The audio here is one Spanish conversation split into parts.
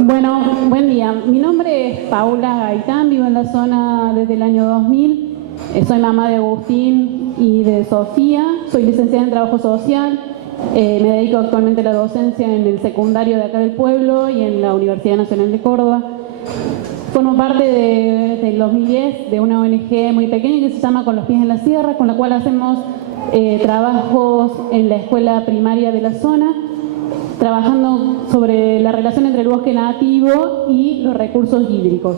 Bueno, buen día. Mi nombre es Paula Gaitán, vivo en la zona desde el año 2000. Soy mamá de Agustín y de Sofía. Soy licenciada en Trabajo Social. Me dedico actualmente a la docencia en el secundario de acá del pueblo y en la Universidad Nacional de Córdoba. Formo parte del 2010 de una ONG muy pequeña que se llama Con los Pies en la Sierra, con la cual hacemos trabajos en la escuela primaria de la zona, trabajando sobre la relación entre el bosque nativo y los recursos hídricos.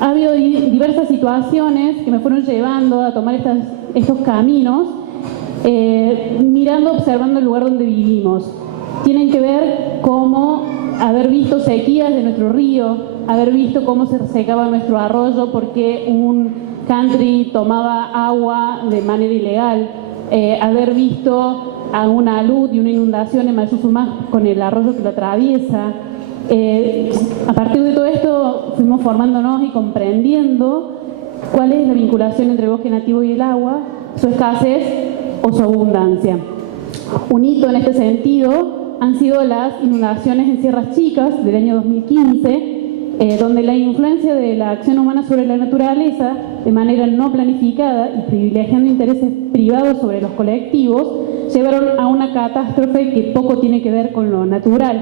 Ha habido diversas situaciones que me fueron llevando a tomar estos caminos, observando el lugar donde vivimos. Tienen que ver cómo haber visto sequías de nuestro río, haber visto cómo se secaba nuestro arroyo porque un country tomaba agua de manera ilegal, haber visto a una alud y una inundación en Mayuzumá con el arroyo que lo atraviesa. A partir de todo esto fuimos formándonos y comprendiendo cuál es la vinculación entre el bosque nativo y el agua, su escasez o su abundancia. Un hito en este sentido han sido las inundaciones en Sierras Chicas del año 2015, donde la influencia de la acción humana sobre la naturaleza, de manera no planificada y privilegiando intereses privados sobre los colectivos, llevaron a una catástrofe que poco tiene que ver con lo natural.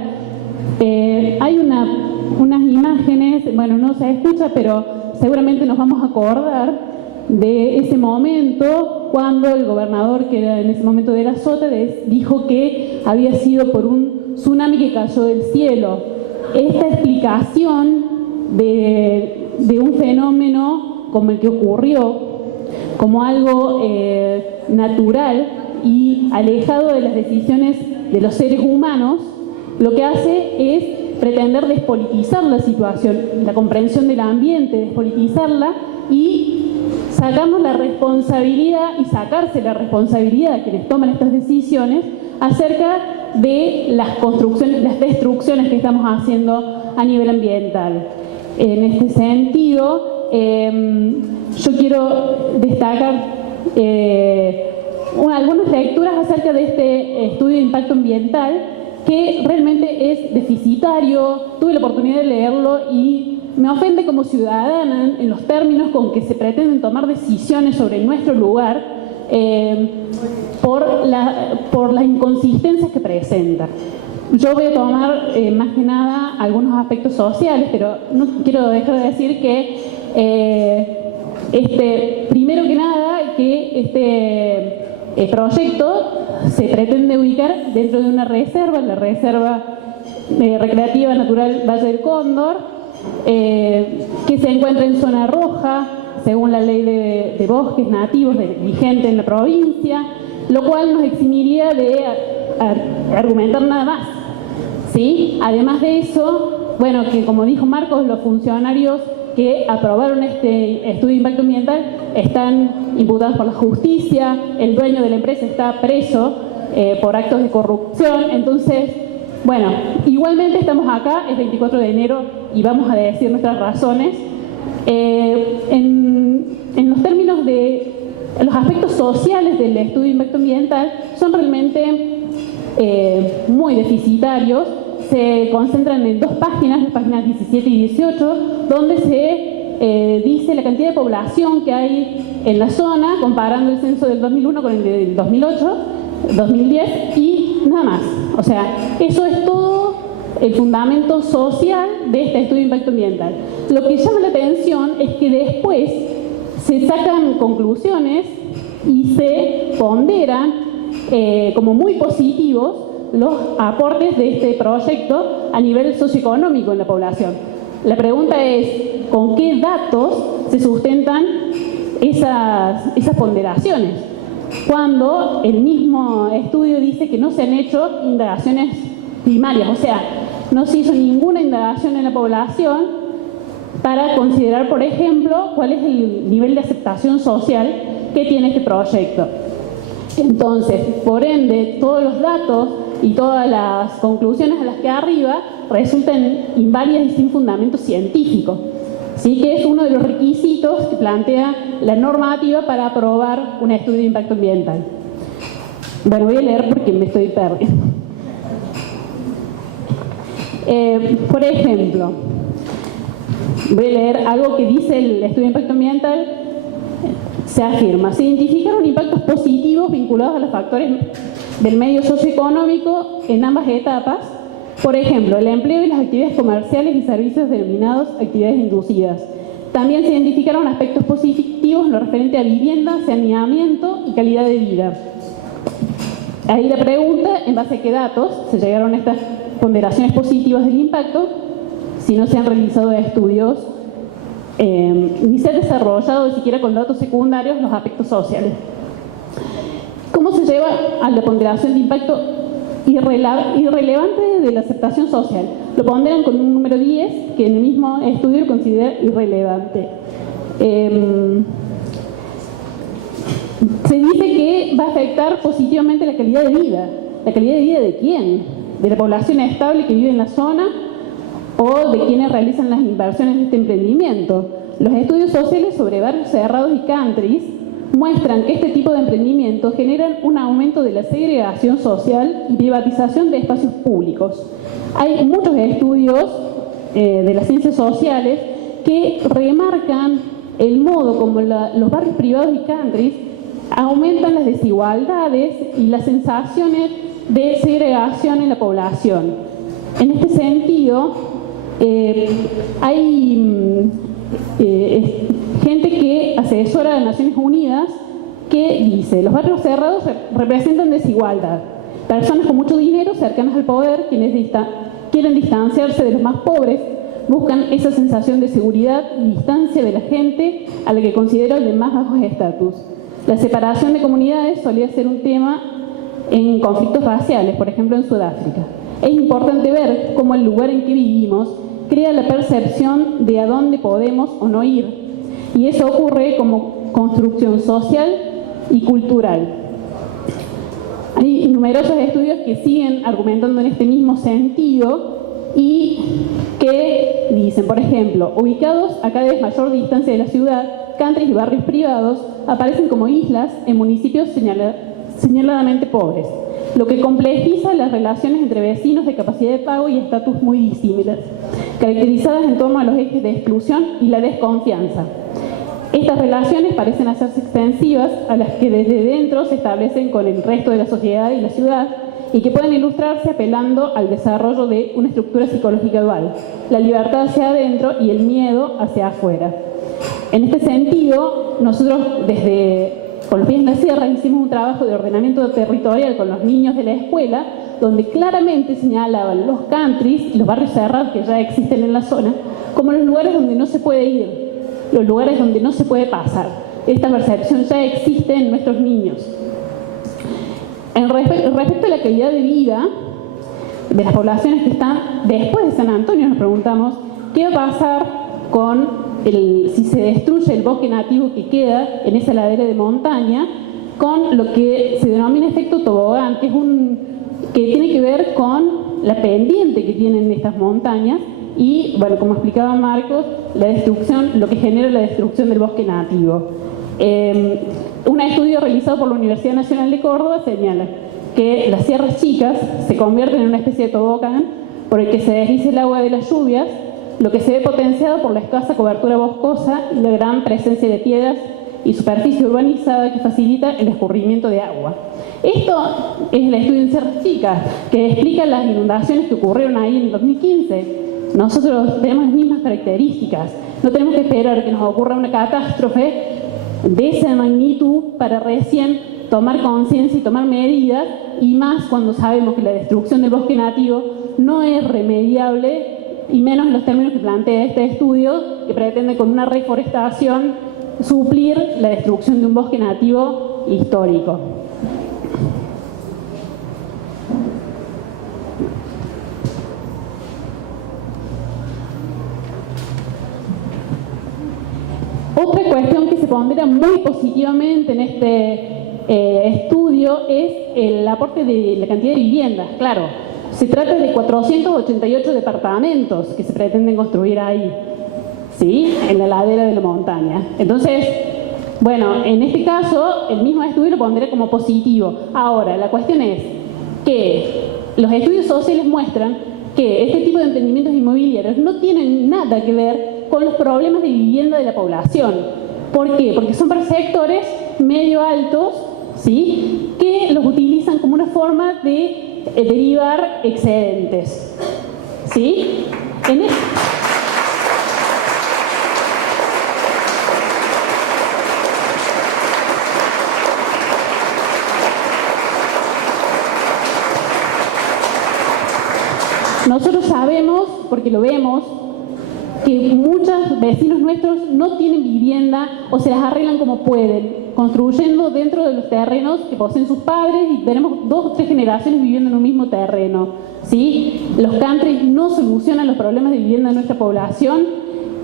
Hay unas imágenes, bueno, no se escucha, pero seguramente nos vamos a acordar de ese momento cuando el gobernador, que era en ese momento de la Sota, dijo que había sido por un tsunami que cayó del cielo. Esta explicación de un fenómeno como el que ocurrió, como algo natural y alejado de las decisiones de los seres humanos, lo que hace es pretender despolitizar la situación, la comprensión del ambiente, despolitizarla y sacarnos la responsabilidad y sacarse la responsabilidad de quienes toman estas decisiones acerca de las construcciones, las destrucciones que estamos haciendo a nivel ambiental. En este sentido, yo quiero destacar algunas lecturas acerca de este estudio de impacto ambiental que realmente es deficitario. Tuve la oportunidad de leerlo y me ofende como ciudadana en los términos con que se pretenden tomar decisiones sobre nuestro lugar por las inconsistencias que presenta. Yo voy a tomar más que nada algunos aspectos sociales, pero no quiero dejar de decir que primero que nada que este proyecto se pretende ubicar dentro de una reserva, la Reserva Recreativa Natural Valle del Cóndor, que se encuentra en zona roja, según la ley de bosques nativos vigente en la provincia, lo cual nos eximiría de argumentar nada más, ¿sí? Además de eso, bueno, que como dijo Marcos, los funcionarios que aprobaron este estudio de impacto ambiental están imputados por la justicia, el dueño de la empresa está preso por actos de corrupción. Entonces, bueno, igualmente estamos acá, es 24 de enero y vamos a decir nuestras razones. En los términos de los aspectos sociales del estudio de impacto ambiental son realmente muy deficitarios. Se concentran en dos páginas, las páginas 17 y 18, donde se dice la cantidad de población que hay en la zona, comparando el censo del 2001 con el del 2008, 2010 y nada más. O sea, eso es todo el fundamento social de este estudio de impacto ambiental. Lo que llama la atención es que después se sacan conclusiones y se ponderan como muy positivos los aportes de este proyecto a nivel socioeconómico en la población. La pregunta es, ¿con qué datos se sustentan esas ponderaciones? Cuando el mismo estudio dice que no se han hecho indagaciones primarias, o sea, no se hizo ninguna indagación en la población para considerar, por ejemplo, cuál es el nivel de aceptación social que tiene este proyecto. Entonces, por ende, todos los datos y todas las conclusiones a las que arriba resultan inválidas y sin fundamento científico. Sí, que es uno de los requisitos que plantea la normativa para aprobar un estudio de impacto ambiental. Bueno, voy a leer porque me estoy perdiendo. Por ejemplo, voy a leer algo que dice el estudio de impacto ambiental. Se afirma: se identificaron impactos positivos vinculados a los factores del medio socioeconómico en ambas etapas. Por ejemplo, el empleo y las actividades comerciales y servicios denominados actividades inducidas. También se identificaron aspectos positivos en lo referente a vivienda, saneamiento y calidad de vida. Ahí la pregunta, ¿en base a qué datos se llegaron a estas ponderaciones positivas del impacto? Si no se han realizado estudios, ni se han desarrollado ni siquiera con datos secundarios los aspectos sociales. ¿Cómo se lleva a la ponderación de impacto irrelevante de la aceptación social? Lo ponderan con un número 10, que en el mismo estudio lo considera irrelevante. Se dice que va a afectar positivamente la calidad de vida. ¿La calidad de vida de quién? ¿De la población estable que vive en la zona o de quienes realizan las inversiones de este emprendimiento? Los estudios sociales sobre barrios cerrados y countries muestran que este tipo de emprendimientos generan un aumento de la segregación social y privatización de espacios públicos. Hay muchos estudios de las ciencias sociales que remarcan el modo como los barrios privados y countries aumentan las desigualdades y las sensaciones de segregación en la población. En este sentido, hay gente que asesora a Naciones Unidas que dice: los barrios cerrados representan desigualdad. Personas con mucho dinero, cercanas al poder, quienes quieren distanciarse de los más pobres, buscan esa sensación de seguridad y distancia de la gente a la que consideran de más bajos estatus. La separación de comunidades solía ser un tema en conflictos raciales, por ejemplo en Sudáfrica. Es importante ver cómo el lugar en que vivimos crea la percepción de a dónde podemos o no ir, y eso ocurre como construcción social y cultural. Hay numerosos estudios que siguen argumentando en este mismo sentido y que dicen, por ejemplo, ubicados a cada vez mayor distancia de la ciudad, countries y barrios privados aparecen como islas en municipios señaladamente pobres, lo que complejiza las relaciones entre vecinos de capacidad de pago y estatus muy disímiles, caracterizadas en torno a los ejes de exclusión y la desconfianza. Estas relaciones parecen hacerse extensivas a las que desde dentro se establecen con el resto de la sociedad y la ciudad, y que pueden ilustrarse apelando al desarrollo de una estructura psicológica dual, la libertad hacia adentro y el miedo hacia afuera. En este sentido, nosotros con los pies en la sierra hicimos un trabajo de ordenamiento territorial con los niños de la escuela, donde claramente señalaban los countries, los barrios cerrados que ya existen en la zona, como los lugares donde no se puede ir, los lugares donde no se puede pasar. Esta percepción ya existe en nuestros niños. Respecto a la calidad de vida de las poblaciones que están después de San Antonio, nos preguntamos qué va a pasar si se destruye el bosque nativo que queda en esa ladera de montaña, con lo que se denomina efecto tobogán, que tiene que ver con la pendiente que tienen estas montañas y, bueno, como explicaba Marcos, lo que genera la destrucción del bosque nativo. Un estudio realizado por la Universidad Nacional de Córdoba señala que las sierras chicas se convierten en una especie de tobogán por el que se desliza el agua de las lluvias, lo que se ve potenciado por la escasa cobertura boscosa y la gran presencia de piedras y superficie urbanizada que facilita el escurrimiento de agua. Esto es el estudio en Sierras Chicas, que explica las inundaciones que ocurrieron ahí en el 2015. Nosotros tenemos las mismas características. No tenemos que esperar que nos ocurra una catástrofe de esa magnitud para recién tomar conciencia y tomar medidas, y más cuando sabemos que la destrucción del bosque nativo no es remediable, y menos en los términos que plantea este estudio, que pretende con una reforestación suplir la destrucción de un bosque nativo histórico. Otra cuestión que se pondera muy positivamente en este estudio es el aporte de la cantidad de viviendas. Claro, se trata de 488 departamentos que se pretenden construir ahí, ¿sí?, en la ladera de la montaña. Entonces, bueno, en este caso, el mismo estudio lo pondré como positivo. Ahora, la cuestión es que los estudios sociales muestran que este tipo de emprendimientos inmobiliarios no tienen nada que ver con los problemas de vivienda de la población. ¿Por qué? Porque son para sectores medio altos, ¿sí?, que los utilizan como una forma de derivar excedentes, ¿sí? Nosotros sabemos, porque lo vemos, que muchos vecinos nuestros no tienen vivienda o se las arreglan como pueden, construyendo dentro de los terrenos que poseen sus padres, y tenemos 2 o 3 generaciones viviendo en un mismo terreno, ¿sí? Los countries no solucionan los problemas de vivienda de nuestra población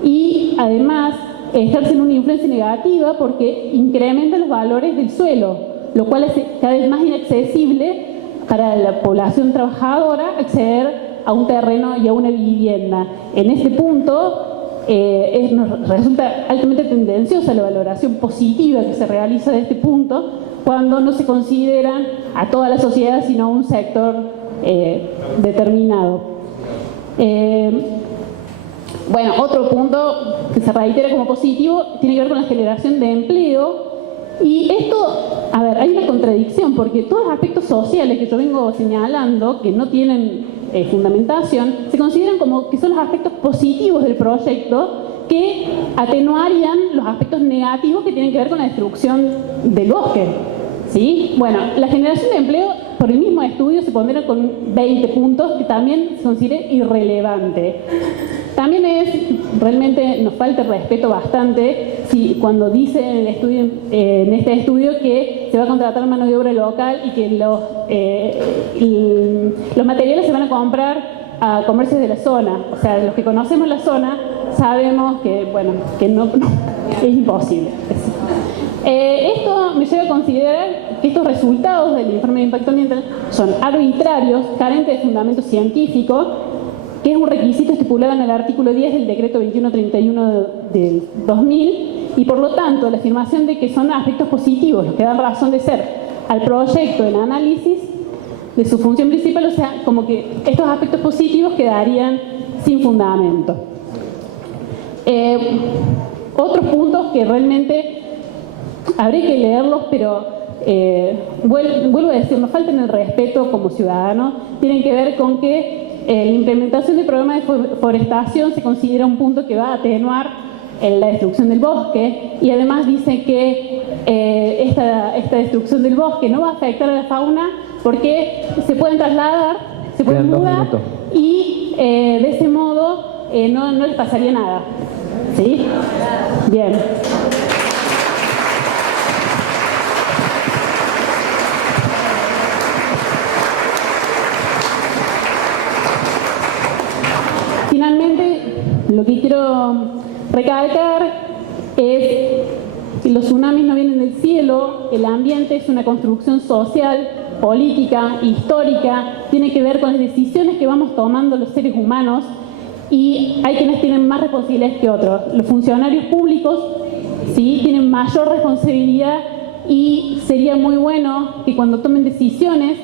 y además ejercen una influencia negativa porque incrementan los valores del suelo, lo cual es cada vez más inaccesible para la población trabajadora acceder a un terreno y a una vivienda. En este punto nos resulta altamente tendenciosa la valoración positiva que se realiza de este punto cuando no se consideran a toda la sociedad sino a un sector determinado. Bueno, otro punto que se reitera como positivo tiene que ver con la generación de empleo. Y esto, a ver, hay una contradicción porque todos los aspectos sociales que yo vengo señalando, que no tienen fundamentación, se consideran como que son los aspectos positivos del proyecto que atenuarían los aspectos negativos que tienen que ver con la destrucción del bosque, ¿sí? Bueno, la generación de empleo, por el mismo estudio, se pondera con 20 puntos, que también se considera irrelevante. También realmente nos falta el respeto bastante cuando dice en este estudio que se va a contratar mano de obra local y que los materiales se van a comprar a comercios de la zona. O sea, los que conocemos la zona sabemos que, bueno, que no es imposible. Esto me lleva a considerar que estos resultados del informe de impacto ambiental son arbitrarios, carentes de fundamento científico, que es un requisito estipulado en el artículo 10 del decreto 2131 del 2000, y por lo tanto la afirmación de que son aspectos positivos los que dan razón de ser al proyecto en análisis de su función principal, o sea, como que estos aspectos positivos quedarían sin fundamento. Otros puntos que realmente habría que leerlos, pero vuelvo a decir, nos faltan el respeto como ciudadanos, tienen que ver con que la implementación del programa de forestación se considera un punto que va a atenuar la destrucción del bosque, y además dice que esta destrucción del bosque no va a afectar a la fauna porque se pueden trasladar, se pueden mudar y de ese modo no les pasaría nada. ¿Sí? Bien. Finalmente, lo que quiero recalcar es que los tsunamis no vienen del cielo, el ambiente es una construcción social, política, histórica, tiene que ver con las decisiones que vamos tomando los seres humanos, y hay quienes tienen más responsabilidades que otros. Los funcionarios públicos, ¿sí?, tienen mayor responsabilidad, y sería muy bueno que cuando tomen decisiones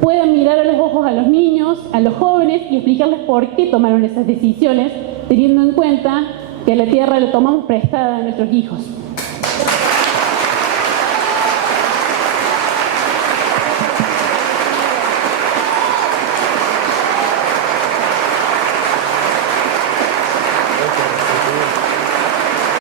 puedan mirar a los ojos a los niños, a los jóvenes, y explicarles por qué tomaron esas decisiones, teniendo en cuenta que la tierra la tomamos prestada a nuestros hijos.